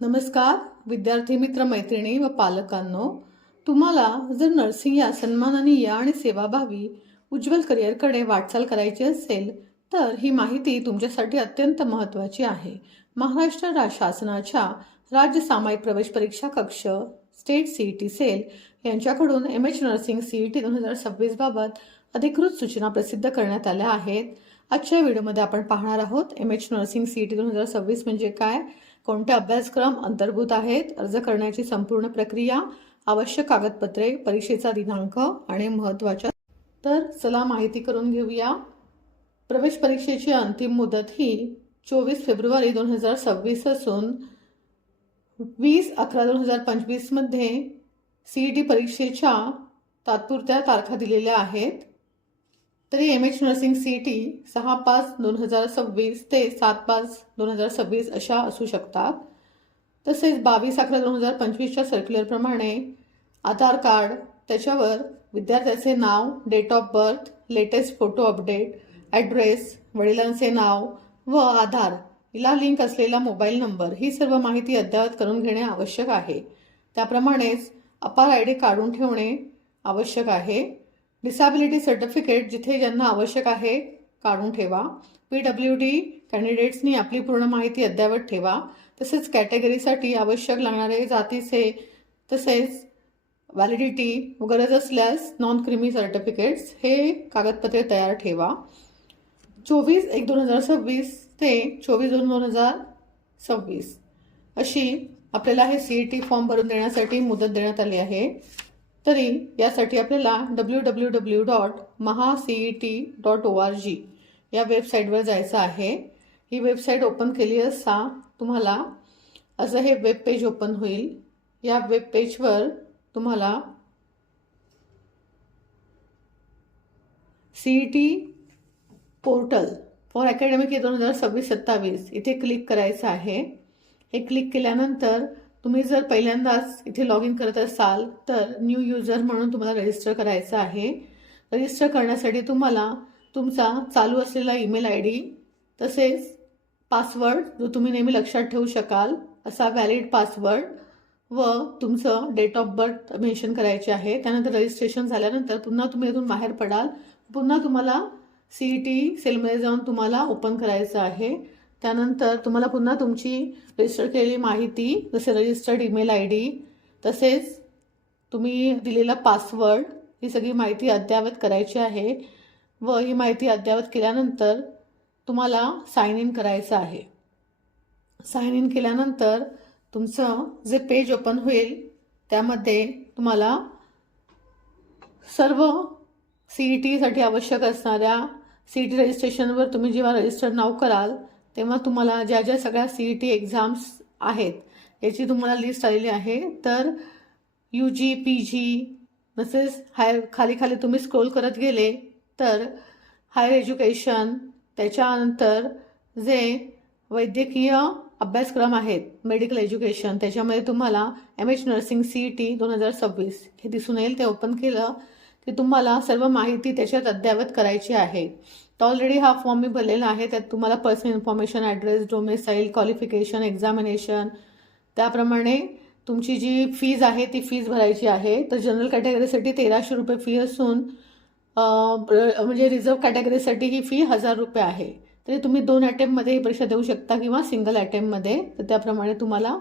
नमस्कार विद्यार्थी मित्र मैत्रिणी व पालकांनो, तुम्हाला जर नर्सिंग या सन्माननीय आणि सेवाभावी उज्ज्वल करिअरकडे वाटचाल करायची असेल तर ही माहिती तुमच्यासाठी अत्यंत महत्त्वाची आहे। महाराष्ट्र शासनाच्या राज्य सामायिक प्रवेश परीक्षा कक्ष स्टेट सीईटी सेल यांच्याकडून MH नर्सिंग सीईटी 2026 बाबत अधिकृत सूचना प्रसिद्ध करण्यात आल्या आहेत। आजच्या व्हिडिओमध्ये आपण पाहणार आहोत MH नर्सिंग सीईटी 2026 म्हणजे काय, कोणते अभ्यासक्रम अंतर्भूत आहेत, अर्ज करण्याची संपूर्ण प्रक्रिया, आवश्यक कागदपत्रे, परीक्षेचा दिनांक आणि महत्त्वाच्या। तर चला माहिती करून घेऊया। प्रवेश परीक्षेची अंतिम मुदत ही 24 फेब्रुवारी 2026 असून 20/11/2025 मध्ये सीईटी परीक्षेच्या तात्पुरत्या तारखा दिलेल्या आहेत। तरी MH नर्सिंग सीईटी 6/5/2026 ते 7/5/2026 अशा असू शकतात। तसेच 22/11/2025 च्या सर्क्युलरप्रमाणे आधार कार्ड, त्याच्यावर विद्यार्थ्याचे नाव, date of birth, latest photo update, address, वडिलांचे नाव व आधार याला लिंक असलेला मोबाईल नंबर ही सर्व माहिती अद्ययावत करून घेणे आवश्यक आहे। त्याप्रमाणेच अपार ID काढून ठेवणे आवश्यक आहे। डिसॅबिलिटी सर्टिफिकेट जिथे ज्यांना आवश्यक आहे काढून ठेवा। PWD कॅन्डिडेट्सनी आपली पूर्ण माहिती अद्ययावत ठेवा। तसेच कॅटेगरीसाठी आवश्यक लागणारे जातीचे तसेच व्हॅलिडिटी व गरज असल्यास नॉन क्रिमी सर्टिफिकेट्स हे कागदपत्रे तयार ठेवा। 24/1/2026 ते 24/2/2026 अशी आपल्याला हे सीईटी फॉर्म भरून देण्यासाठी मुदत देण्यात आली आहे। तरी यासाठी आपल्याला www.mahacet.org या वेबसाईटवर जायचं आहे। ही वेबसाईट ओपन केली असता तुम्हाला असं हे वेब पेज ओपन होईल। या वेब पेजवर तुम्हाला CET portal for academic year 2026-27 इथे क्लिक करायचं आहे। हे क्लिक केल्यानंतर तुम्ही जर पहिल्यांदाच इथे लॉग इन करत असाल तर न्यू यूजर म्हणून तुम्हाला रजिस्टर करायचं आहे। रजिस्टर करण्यासाठी तुम्हाला तुमचा चालू असलेला ईमेल ID तसेच पासवर्ड जो तुम्ही नेहमी लक्षात ठेवू शकाल असा व्हॅलिड पासवर्ड व तुमचं डेट ऑफ बर्थ मेन्शन करायचे आहे। त्यानंतर रजिस्ट्रेशन झाल्यानंतर पुन्हा तुम्ही इथून बाहेर पडाल, पुन्हा तुम्हाला सीईटी सेलमध्ये जाऊन तुम्हाला ओपन करायचं आहे। त्यानंतर तुम्हाला पुन्हा तुमची रजिस्टर केलेली माहिती जसे रजिस्टर्ड ईमेल ID तसेच तुम्ही दिलेला पासवर्ड ही सगळी माहिती अद्ययावत करायची आहे व ही माहिती अद्ययावत केल्यानंतर तुम्हाला साइन इन करायचं आहे। साइन इन केल्यानंतर तुमचं जे पेज ओपन होईल त्यामध्ये तुम्हाला सर्व सीईटीसाठी आवश्यक असणाऱ्या सीईटी रजिस्ट्रेशनवर तुम्ही जेव्हा रजिस्टर नाव कराल तेव्हा तुम्हाला ज्या ज्या सगळ्या सीईटी एक्झाम्स आहेत याची तुम्हाला लिस्ट आलेली आहे। तर UG PG तसेच खाली तुम्ही स्क्रोल करत गेले तर हायर एज्युकेशन, त्याच्यानंतर जे वैद्यकीय अभ्यासक्रम आहेत मेडिकल एज्युकेशन त्याच्यामध्ये तुम्हाला MH नर्सिंग सीईटी 2026 हे दिसून येईल। ते ओपन केलं की तुम्हाला सर्व माहिती त्याच्यात अद्ययावत करायची आहे। तर ऑलरेडी हा फॉर्म मी भरलेला आहे। त्यात तुम्हाला personal information, address, domicile, qualification, examination, त्याप्रमाणे तुमची जी फीज आहे ती फीज भरायची आहे। तर जनरल कॅटेगरीसाठी 1300 रुपये फी असून म्हणजे रिझर्व्ह कॅटेगरीसाठी ही फी 1000 रुपये आहे। तरी तुम्ही 2 अटेम्प्टमध्ये ही परीक्षा देऊ शकता किंवा सिंगल अटेम्प्टमध्ये। तर त्याप्रमाणे तुम्हाला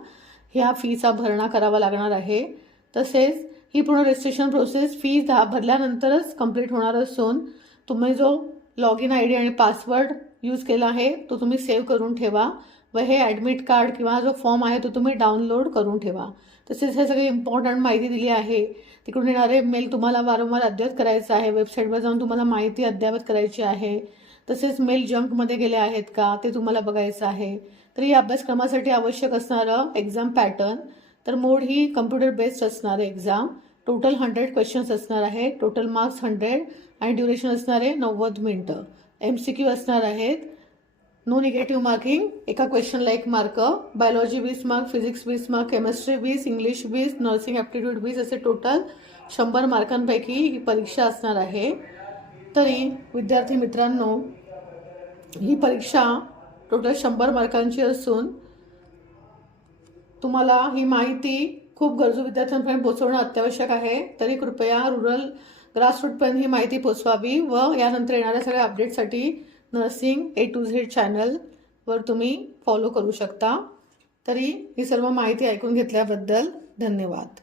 ह्या फीचा भरणा करावा लागणार आहे। तसेच ही पूर्ण रजिस्ट्रेशन प्रोसेस फी भरल्यानंतरच कंप्लीट होणार असून तुम्ही जो लॉग इन ID आणि पासवर्ड यूज केला आहे तो तुम्ही सेव्ह करून ठेवा व हे ॲडमिट कार्ड किंवा जो फॉर्म आहे तो तुम्ही डाउनलोड करून ठेवा। तसेच हे सगळी इम्पॉर्टंट माहिती दिली आहे। तिकडून येणारे मेल तुम्हाला वारंवार अद्ययावत करायचं आहे। वेबसाईटवर जाऊन तुम्हाला माहिती अद्ययावत करायची आहे। तसेच मेल जंकमध्ये गेले आहेत का ते तुम्हाला बघायचं आहे। तर या अभ्यासक्रमासाठी आवश्यक असणारं एक्झाम पॅटर्न, तर मोड ही कम्प्युटर बेस्ड असणार आहे एक्झाम। टोटल 100 क्वेश्चन्स असणार आहे, टोटल मार्क्स 100 आणि ड्युरेशन असणार आहे 90 मिनिटं। MCQ असणार आहेत, नो निगेटिव्ह मार्किंग, एका क्वेश्चनला 1 mark, biology 20 mark, physics 20 mark, chemistry 20, English 20, nursing aptitude 20 असे टोटल 100 मार्कांपैकी ही परीक्षा असणार आहे। तरी विद्यार्थी मित्रांनो ही परीक्षा टोटल 100 मार्कांची असून तुम्हाला ही माहिती खूप गरजू विद्यार्थ्यांपर्यंत पोहोचवणं अत्यावश्यक आहे. तरी कृपया रूरल ग्रासरूटपर्यंत ही माहिती पोचवावी व यानंतर येणाऱ्या सगळ्या अपडेटसाठी नर्सिंग A to Z चॅनलवर तुम्ही फॉलो करू शकता. तरी ही सर्व माहिती ऐकून घेतल्याबद्दल धन्यवाद.